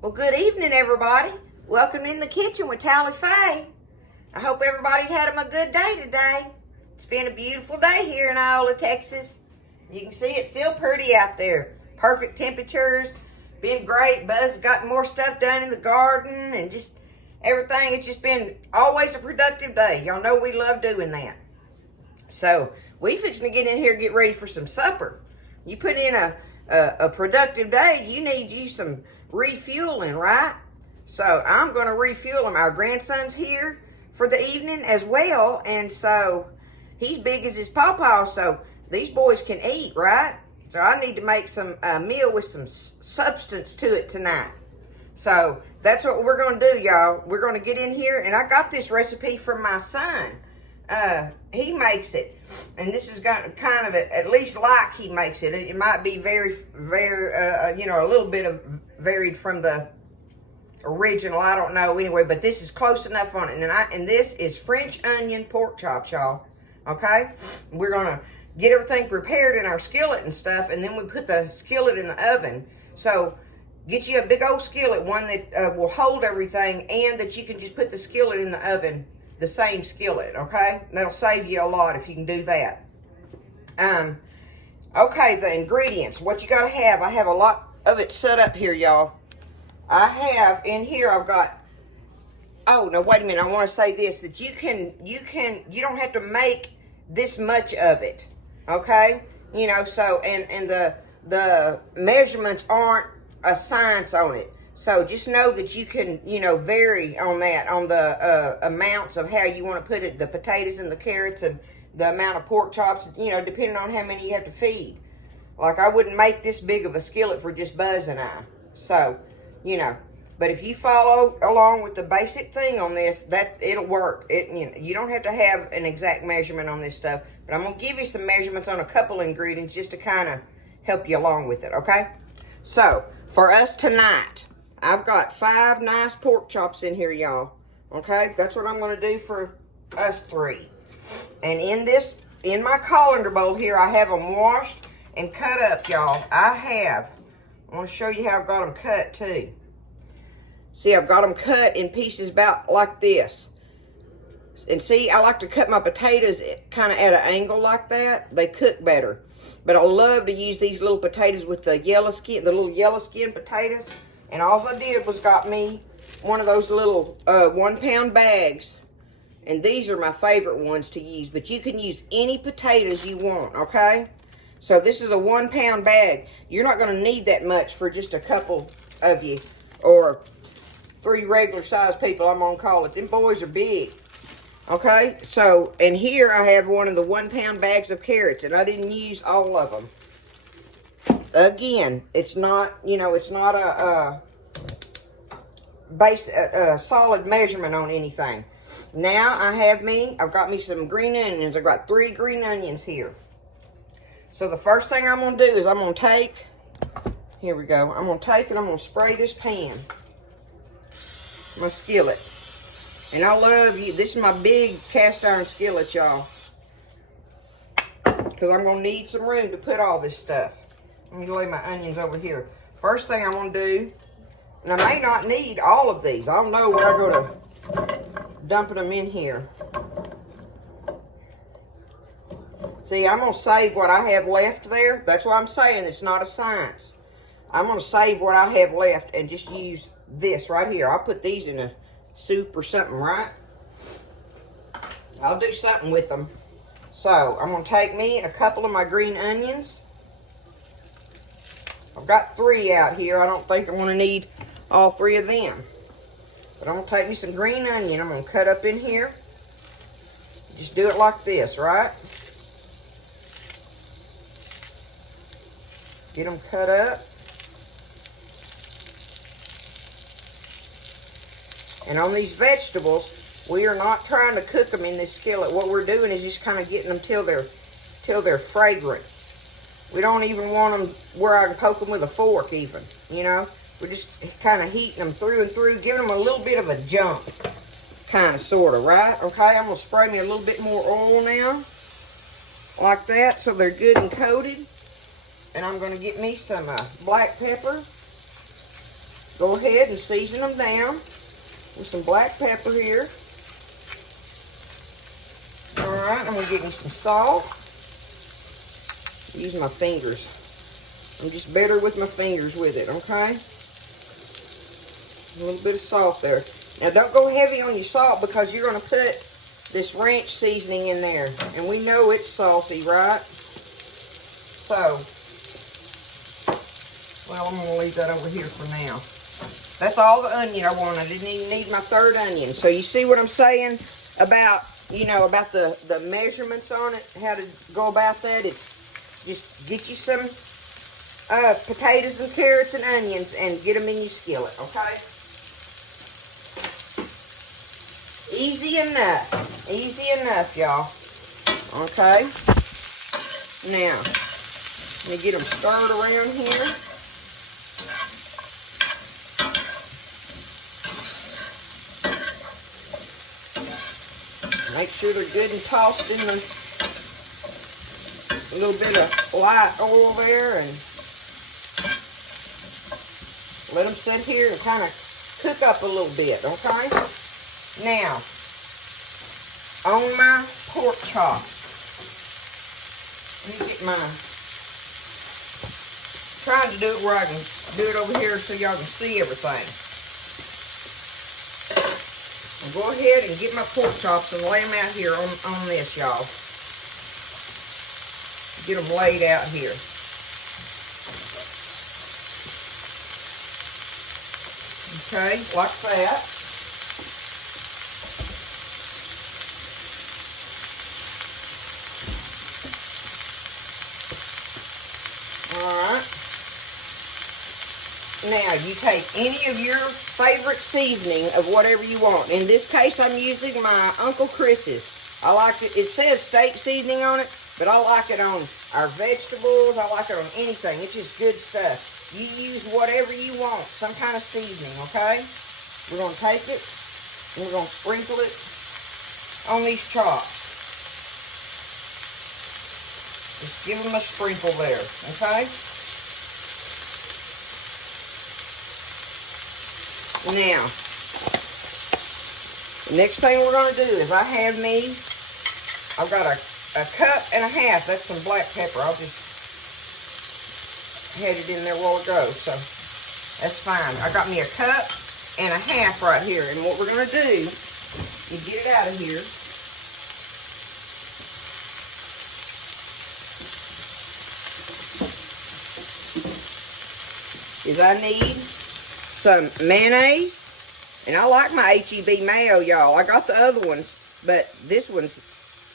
Well, good evening, everybody. Welcome in the kitchen with Tally Faye. I hope everybody's had a good day today. It's been a beautiful day here in Iola, Texas. You can see it's still pretty out there. Perfect temperatures. Been great. Buzz got more stuff done in the garden and just everything. It's just been always a productive day. Y'all know we love doing that. So we fixing to get in here and get ready for some supper. You put in a productive day, you need you some refueling, right? So I'm going to refuel him. Our grandson's here for the evening as well, and so he's big as his pawpaw, so these boys can eat, right? So I need to make some meal with some substance to it tonight. So that's what we're going to do, y'all. We're going to get in here, and I got this recipe from my son. He makes it, and this is kind of at least like he makes it. It might be very, a little bit of varied from the original. I don't know anyway, but this is close enough on it. And this is French onion pork chops, y'all. Okay, we're gonna get everything prepared in our skillet and stuff, and then we put the skillet in the oven. So get you a big old skillet, one that will hold everything, and that you can just put the skillet in the oven. The same skillet, okay? That'll save you a lot if you can do that. Okay, the ingredients. What you gotta have, I have a lot of it set up here, y'all. I have in here, I've got, oh, no, wait a minute. I wanna say this, that you don't have to make this much of it, okay? You know, so, and the measurements aren't a science on it. So just know that you can, vary on that, on the amounts of how you want to put it, the potatoes and the carrots and the amount of pork chops, depending on how many you have to feed. Like, I wouldn't make this big of a skillet for just Buzz and I. So, but if you follow along with the basic thing on this, it'll work. You don't have to have an exact measurement on this stuff, but I'm going to give you some measurements on a couple ingredients just to kind of help you along with it, okay? So, for us tonight, I've got 5 nice pork chops in here, y'all. Okay, that's what I'm going to do for us 3. And in my colander bowl here, I have them washed and cut up, y'all. I want to show you how I've got them cut too. See, I've got them cut in pieces about like this. And see, I like to cut my potatoes kind of at an angle like that. They cook better. But I love to use these little potatoes with the yellow skin, the little yellow skin potatoes. And all I did was got me one of those little 1-pound bags. And these are my favorite ones to use. But you can use any potatoes you want, okay? So this is a 1-pound bag. You're not going to need that much for just a couple of you. Or 3 regular sized people, I'm going to call it. Them boys are big. Okay? So, and here I have one of the 1-pound bags of carrots. And I didn't use all of them. Again, it's not, it's not a solid measurement on anything. Now I've got me some green onions. I've got 3 green onions here. So the first thing I'm going to do is I'm going to take, here we go. I'm going to take and I'm going to spray this pan, my skillet. And I love you. This is my big cast iron skillet, y'all. Because I'm going to need some room to put all this stuff. Let me lay my onions over here. First thing I'm going to do, and I may not need all of these. I don't know where I go to dumping them in here. See, I'm going to save what I have left there. That's why I'm saying it's not a science. I'm going to save what I have left and just use this right here. I'll put these in a soup or something, right? I'll do something with them. So, I'm going to take me a couple of my green onions. I've got 3 out here. I don't think I'm going to need all 3 of them. But I'm going to take me some green onion. I'm going to cut up in here. Just do it like this, right? Get them cut up. And on these vegetables, we are not trying to cook them in this skillet. What we're doing is just kind of getting them till they're fragrant. We don't even want them where I can poke them with a fork even, We're just kind of heating them through and through, giving them a little bit of a jump, kind of, sort of, right? Okay, I'm going to spray me a little bit more oil now, like that, so they're good and coated. And I'm going to get me some black pepper. go ahead and season them down with some black pepper here. Alright, I'm going to get me some salt. Use my fingers. I'm just better with my fingers with it, okay? A little bit of salt there. Now don't go heavy on your salt because you're going to put this ranch seasoning in there. And we know it's salty, right? So, well, I'm going to leave that over here for now. That's all the onion I want. I didn't even need my third onion. So you see what I'm saying about, you know, about the measurements on it, how to go about that? It's just get you some potatoes and carrots and onions and get them in your skillet, okay? Easy enough, y'all. Okay? Now, let me get them stirred around here. Make sure they're good and tossed in the a little bit of light oil there, and let them sit here and kind of cook up a little bit, okay? Now, on my pork chops, let me get my, trying to do it where I can do it over here so y'all can see everything. I'll go ahead and get my pork chops and lay them out here on this, y'all. Get them laid out here. Okay, like that. Alright. Now, you take any of your favorite seasoning of whatever you want. In this case, I'm using my Uncle Chris's. I like it. It says steak seasoning on it, but I like it on our vegetables. I like it on anything. It's just good stuff. You use whatever you want, some kind of seasoning, okay? We're going to take it, and we're going to sprinkle it on these chops. Just give them a sprinkle there, okay? Now, the next thing we're going to do is I've got a cup and a half. That's some black pepper. I'll just had it in there a while ago, so that's fine. I got me a cup and a half right here. And what we're going to do is get it out of here. Is I need some mayonnaise. And I like my H-E-B mayo, y'all. I got the other ones, but this one's,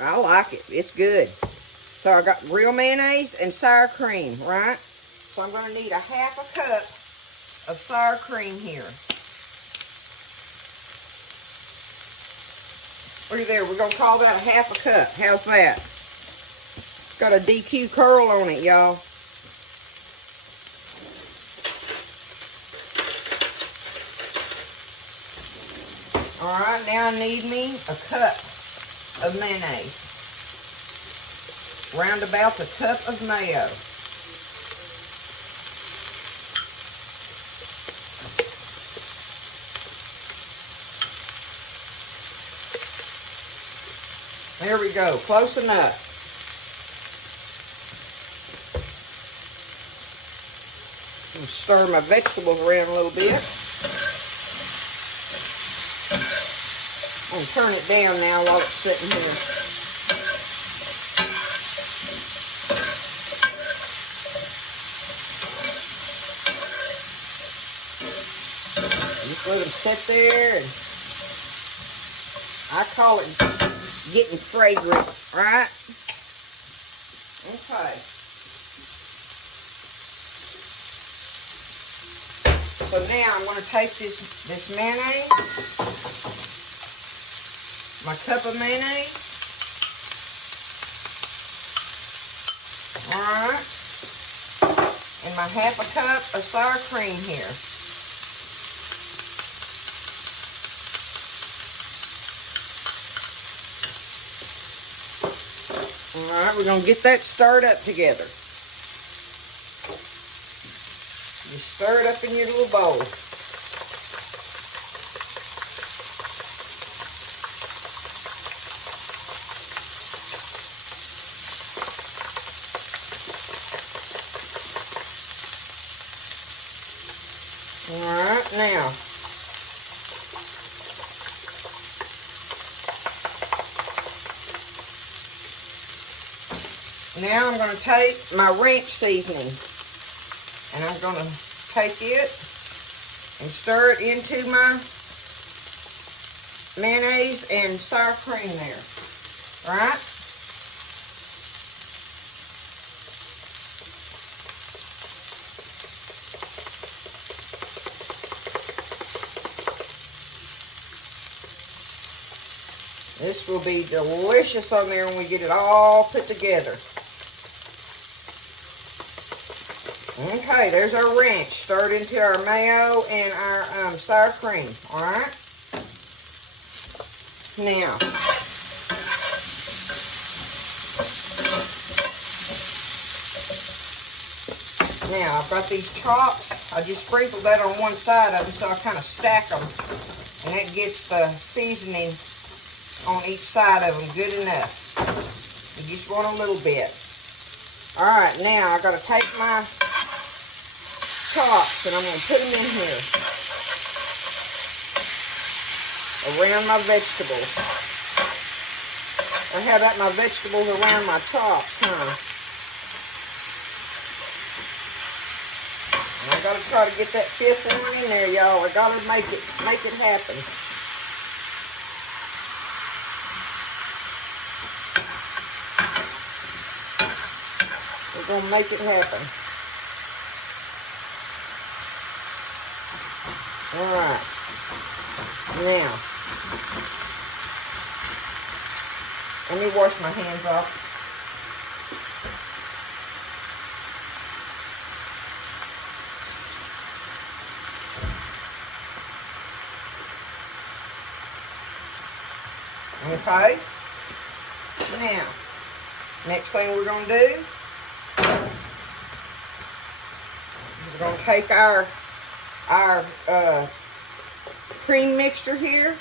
I like it. It's good. So I got real mayonnaise and sour cream, right? So I'm going to need a half a cup of sour cream here. Look at there. We're going to call that a half a cup. How's that? Got a DQ curl on it, y'all. Alright, now I need me a cup of mayonnaise. Round about a cup of mayo. There we go, close enough. I'm gonna stir my vegetables around a little bit. I'm gonna turn it down now while it's sitting here. Just let them sit there, and I call it getting fragrant, right? Okay. So now I'm going to take this mayonnaise, my cup of mayonnaise. Alright. And my half a cup of sour cream here. Alright, we're going to get that stirred up together. You stir it up in your little bowl. Alright, now I'm going to take my ranch seasoning, and I'm going to take it and stir it into my mayonnaise and sour cream there. Alright? This will be delicious on there when we get it all put together. Okay, there's our ranch stirred into our mayo and our sour cream. Alright? Now, I've got these chops. I just sprinkled that on one side of them, so I kind of stack them. And that gets the seasoning on each side of them good enough. You just want a little bit. Alright, now I got to take my chops and I'm going to put them in here around my vegetables. Or how about my vegetables around my chops, huh? And I got to try to get that fifth one in there, y'all. I got to make it happen. We're going to make it happen. Alright. Now, let me wash my hands off. Okay. Now, next thing we're going to do is we're going to take our cream mixture here,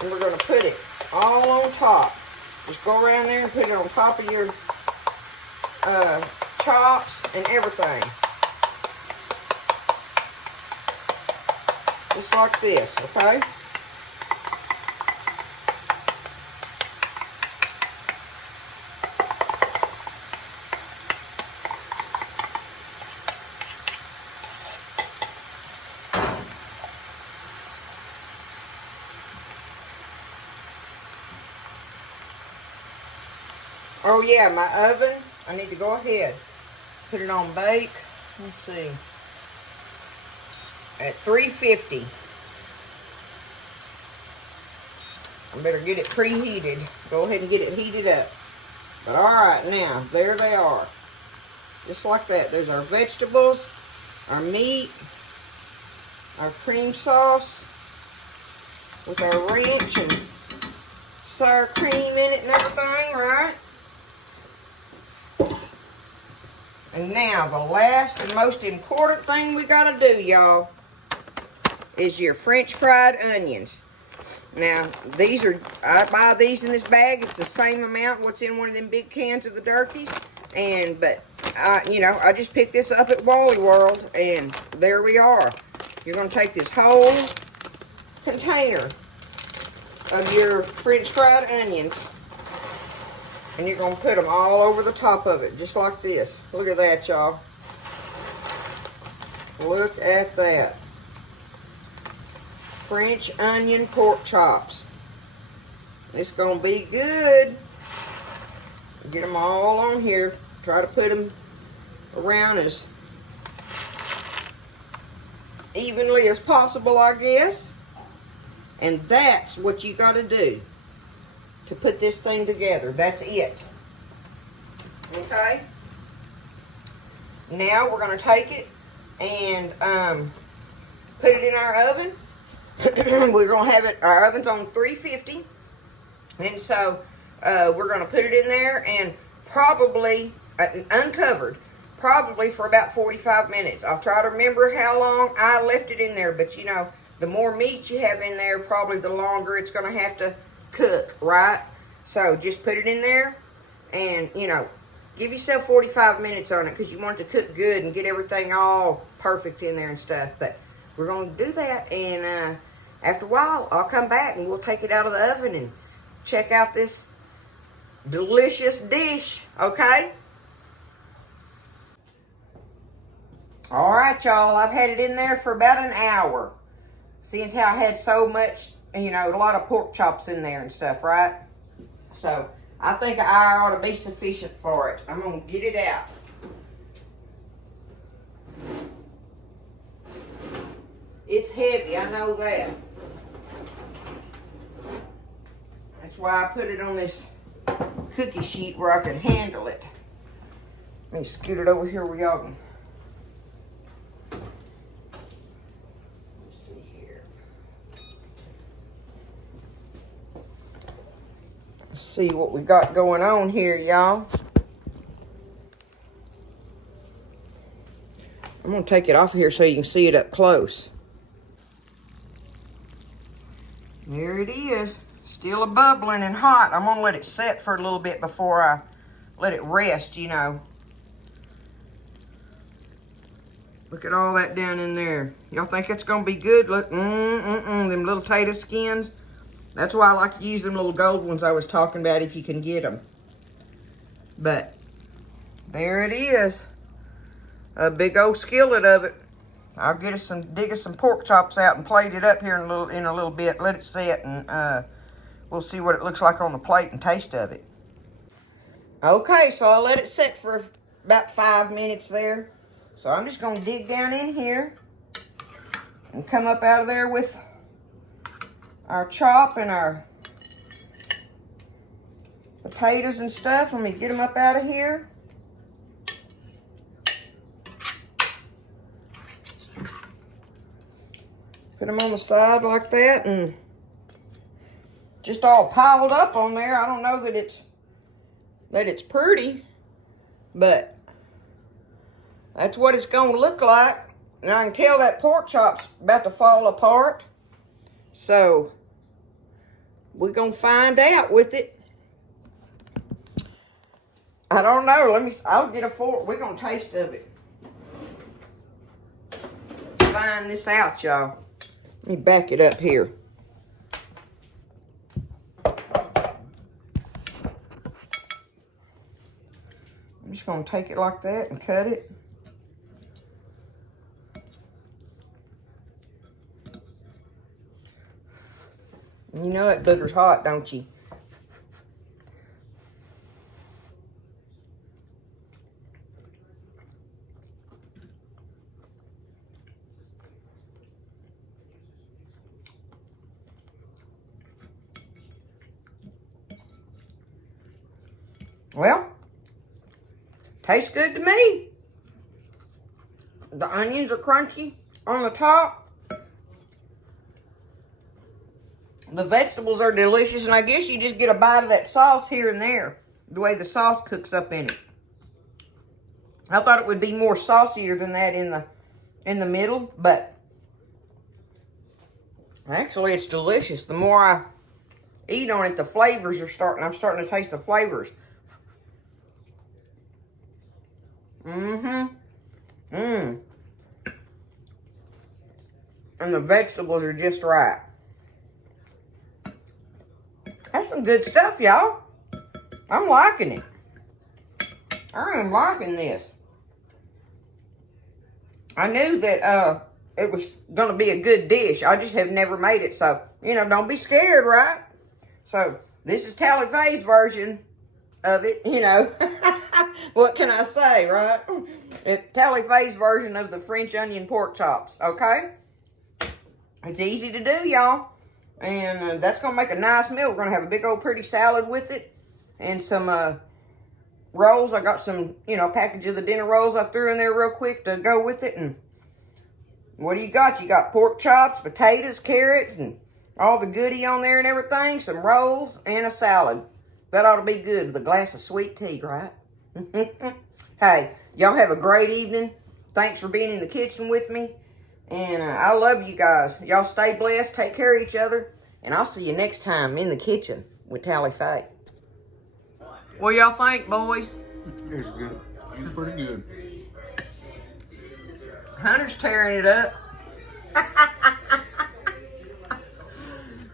and we're going to put it all on top. Just go around there and put it on top of your chops and everything. Just like this, okay? Oh yeah, my oven, I need to go ahead, put it on bake, let's see, at 350. I better get it preheated. Go ahead and get it heated up. But alright, now, there they are. Just like that. There's our vegetables, our meat, our cream sauce, with our ranch and sour cream in it and everything, right? And now, the last and most important thing we gotta do, y'all, is your French fried onions. Now, these are, I buy these in this bag. It's the same amount what's in one of them big cans of the Durkeys. But I just picked this up at Wally World, and there we are. You're gonna take this whole container of your French fried onions, and you're going to put them all over the top of it, just like this. Look at that, y'all. Look at that. French onion pork chops. It's going to be good. Get them all on here. Try to put them around as evenly as possible, I guess. And that's what you got to do to put this thing together. That's it. Okay? Now we're going to take it and put it in our oven. We're going to have it, our oven's on 350. And so we're going to put it in there and probably, uncovered, probably for about 45 minutes. I'll try to remember how long I left it in there, but you know, the more meat you have in there, probably the longer it's going to have to cook, right? So just put it in there and, you know, give yourself 45 minutes on it because you want it to cook good and get everything all perfect in there and stuff. But we're going to do that. And after a while, I'll come back and we'll take it out of the oven and check out this delicious dish, okay? All right, y'all, I've had it in there for about an hour. Seeing how I had so much, you know, a lot of pork chops in there and stuff, right? So I think an hour ought to be sufficient for it. I'm going to get it out. It's heavy, I know that. That's why I put it on this cookie sheet where I could handle it. Let me scoot it over here where y'all can. Let's see here. Let's see what we got going on here, y'all. I'm going to take it off of here so you can see it up close. There it is. Still a bubbling and hot. I'm going to let it set for a little bit before I let it rest, you know. Look at all that down in there. Y'all think it's going to be good? Look, them little tater skins. That's why I like to use them little gold ones I was talking about if you can get them. But there it is. A big old skillet of it. I'll dig us some pork chops out and plate it up here in a little bit. Let it set, and we'll see what it looks like on the plate and taste of it. Okay, so I let it set for about 5 minutes there. So I'm just gonna dig down in here and come up out of there with our chop and our potatoes and stuff. Let me get them up out of here. Put them on the side like that, and just all piled up on there. I don't know that it's pretty, but that's what it's going to look like. And I can tell that pork chop's about to fall apart. So we're going to find out with it. I don't know. I'll get a fork. We're going to taste of it. Find this out, y'all. Let me back it up here. I'm just going to take it like that and cut it. You know that booger's hot, don't you? Well, tastes good to me. The onions are crunchy on the top. The vegetables are delicious, and I guess you just get a bite of that sauce here and there, the way the sauce cooks up in it. I thought it would be more saucier than that in the middle, but actually it's delicious. The more I eat on it, the flavors are I'm starting to taste the flavors. And the vegetables are just right. That's some good stuff, y'all. I'm liking it. I am liking this. I knew that it was going to be a good dish. I just have never made it. So, you know, don't be scared, right? So, this is Tally Faye's version of it, you know. What can I say, right? It's Tally Faye's version of the French onion pork chops, okay? It's easy to do, y'all. And that's going to make a nice meal. We're going to have a big old pretty salad with it. And some rolls. I got some, you know, package of the dinner rolls I threw in there real quick to go with it. And what do you got? You got pork chops, potatoes, carrots, and all the goodie on there and everything. Some rolls and a salad. That ought to be good with a glass of sweet tea, right? Hey, y'all have a great evening. Thanks for being in the kitchen with me. And I love you guys. Y'all stay blessed. Take care of each other. And I'll see you next time in the kitchen with Tally Faye. What y'all think, boys? It's good. It's pretty good. Hunter's tearing it up.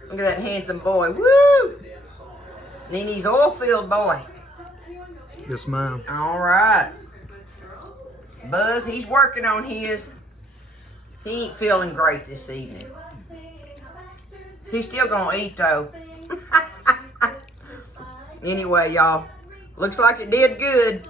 Look at that handsome boy. Woo! Nene's oil-filled boy. Yes, ma'am. All right. Buzz, he's working on his. He ain't feeling great this evening. He's still gonna eat though. Anyway, y'all, looks like it did good.